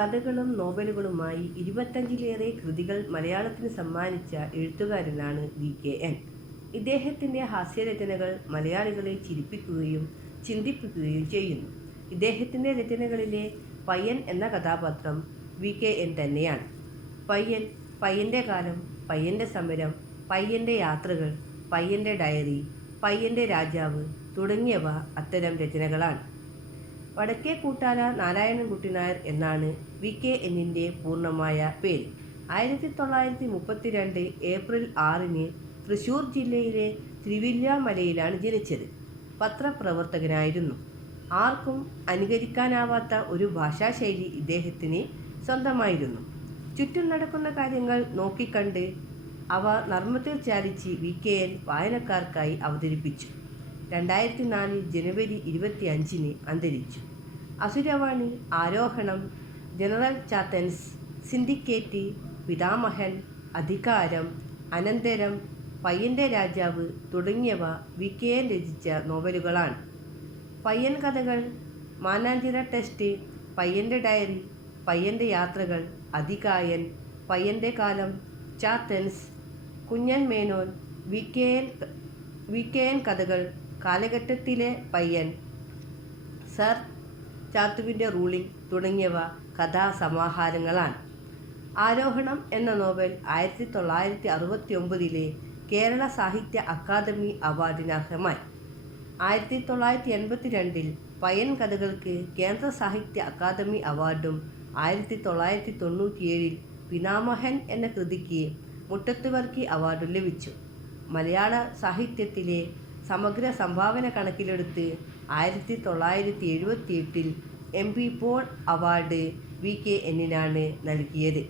കഥകളും നോവലുകളുമായി 25-ലേറെ കൃതികൾ മലയാളത്തിന് സമ്മാനിച്ച എഴുത്തുകാരനാണ് വി.കെ.എൻ. ഇദ്ദേഹത്തിൻ്റെ ഹാസ്യരചനകൾ മലയാളികളെ ചിരിപ്പിക്കുകയും ചിന്തിപ്പിക്കുകയും ചെയ്യുന്നു. ഇദ്ദേഹത്തിൻ്റെ രചനകളിലെ പയ്യൻ എന്ന കഥാപാത്രം വി.കെ.എൻ. തന്നെയാണ്. പയ്യൻ, പയ്യൻ്റെ കാലം, പയ്യൻ്റെ സമരം, പയ്യൻ്റെ യാത്രകൾ, പയ്യൻ്റെ ഡയറി, പയ്യൻ്റെ രാജാവ് തുടങ്ങിയവ അത്തരം രചനകളാണ്. വടക്കേ കൂട്ടാല നാരായണൻകുട്ടി നായർ എന്നാണ് വി.കെ.എന്നിൻ്റെ പൂർണ്ണമായ പേര്. 1932 ഏപ്രിൽ 6-ന് തൃശ്ശൂർ ജില്ലയിലെ തിരുവില്വാമലയിലാണ് ജനിച്ചത്. പത്രപ്രവർത്തകനായിരുന്നു. ആർക്കും അനുകരിക്കാനാവാത്ത ഒരു ഭാഷാശൈലി ഇദ്ദേഹത്തിന് സ്വന്തമായിരുന്നു. ചുറ്റും നടക്കുന്ന കാര്യങ്ങൾ നോക്കിക്കണ്ട് അവ നർമ്മത്തിൽ ചാലിച്ച് വി.കെ.എൻ. വായനക്കാർക്കായി അവതരിപ്പിച്ചു. 2004 ജനുവരി 25-ന് അന്തരിച്ചു. അസുരവാണി, ആരോഹണം, ജനറൽ ചാത്തൻസ്, സിൻഡിക്കേറ്റ്, പിതാമഹൻ, അധികാരം, അനന്തരം, പയ്യൻ്റെ രാജാവ് തുടങ്ങിയവ വി.കെ.എൻ. രചിച്ച നോവലുകളാണ്. പയ്യൻ കഥകൾ, മാനാഞ്ചിറ ടെസ്റ്റ്, പയ്യൻ്റെ ഡയറി, പയ്യൻ്റെ യാത്രകൾ, അതികായൻ, പയ്യൻ്റെ കാലം, ചാത്തൻസ്, കുഞ്ഞൻ മേനോൻ, വി.കെ.എൻ. കഥകൾ, കാലഘട്ടത്തിലെ പയ്യൻ, സർ ചാത്തുവിൻ്റെ റൂളിംഗ് തുടങ്ങിയവ കഥാസമാഹാരങ്ങളാണ്. ആരോഹണം എന്ന നോവൽ 1969-ലെ കേരള സാഹിത്യ അക്കാദമി അവാർഡിന് അർഹമായി. 1982-ൽ പയ്യൻ കഥകൾക്ക് കേന്ദ്ര സാഹിത്യ അക്കാദമി അവാർഡും 1997-ൽ പിതാമഹൻ എന്ന കൃതിക്ക് മുട്ടത്ത് വർക്കി അവാർഡും ലഭിച്ചു. മലയാള സാഹിത്യത്തിലെ സമഗ്ര സംഭാവന കണക്കിലെടുത്ത് 1978-ൽ എം.പി. പോൾ അവാർഡ് വി.കെ.എന്നിനാണ് നൽകിയത്.